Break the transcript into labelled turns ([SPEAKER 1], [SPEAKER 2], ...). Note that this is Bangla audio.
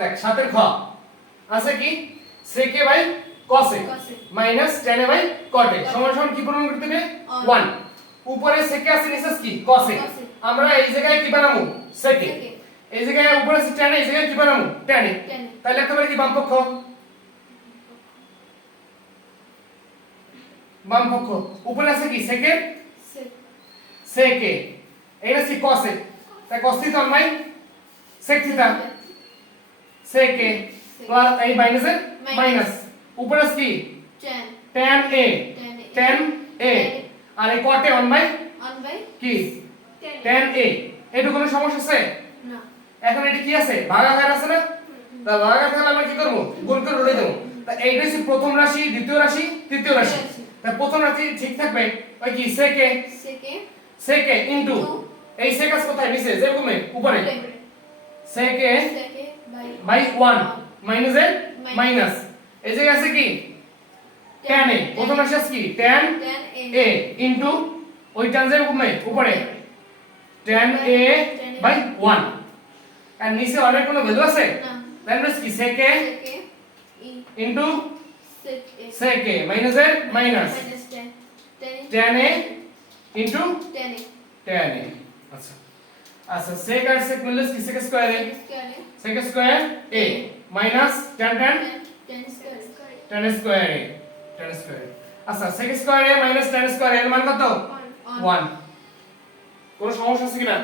[SPEAKER 1] দেখ সাতের খ আছে কি? Sec by cos A. Minus A by A. সমান সমান কি প্রমাণ করতে হবে?
[SPEAKER 2] On।
[SPEAKER 1] 1 উপরে সেকে আছে নিচে কি? কসে। আমরা এই জায়গায় কি বানাবো? সেকে। এই জায়গায় উপরে আছে tan এই জায়গায় কি বানাবো? এ। তাহলে একেবারে কি বাম পক্ষ? বাম পক্ষ। উপরে আছে কি? সেকে? সেকে। এটা কি কসে। তাই cos theta on sec theta sec plus এই মাইনাস এর। মাইনাস উপরে কি
[SPEAKER 2] tan.
[SPEAKER 1] A.
[SPEAKER 2] Tan
[SPEAKER 1] a. আর এই cot a বাই
[SPEAKER 2] by?
[SPEAKER 1] কি?
[SPEAKER 2] Tan
[SPEAKER 1] a. এটুকু কোনো সমস্যা আছে
[SPEAKER 2] না।
[SPEAKER 1] এখন এটি কি আছে? ভাগাকার আছে না? তা ভাগাকার থাকলে আমরা কি করব? গুণ করে উড়ে দেবো। তা এইটা হচ্ছে প্রথম রাশি দ্বিতীয় রাশি তৃতীয় রাশি। তা প্রথম রাশি ঠিক থাকবে? ওই কি? সেকে
[SPEAKER 2] sec এ
[SPEAKER 1] সেকে ইনটু এই আছে কোথায়? নিচে যেরকম উপরে।
[SPEAKER 2] sec by
[SPEAKER 1] বাই 1 মাইনাস এর মাইনাস এই জায়গায় আছে কি? Tan a. প্রথম রাশি কি? Tan
[SPEAKER 2] tan
[SPEAKER 1] a. ইনটু ওই tan উপরে উপরে। Tan a. বাই 1 আর নিচে অনেক কোনো ভ্যালু আছে?
[SPEAKER 2] না।
[SPEAKER 1] তাহলে কি?
[SPEAKER 2] Sec in
[SPEAKER 1] into
[SPEAKER 2] sec A
[SPEAKER 1] minus এর minus
[SPEAKER 2] tan
[SPEAKER 1] a into
[SPEAKER 2] tan A
[SPEAKER 1] tan a. আচ্ছা। আচ্ছা sec আর sec মিললে কি sec square
[SPEAKER 2] A?
[SPEAKER 1] sec square a minus tan tan?
[SPEAKER 2] tan square
[SPEAKER 1] tan square a tan square আচ্ছা sec square a minus tan square a এর মান কত?
[SPEAKER 2] on
[SPEAKER 1] 1 কোনো সমস্যা আছে কিনা?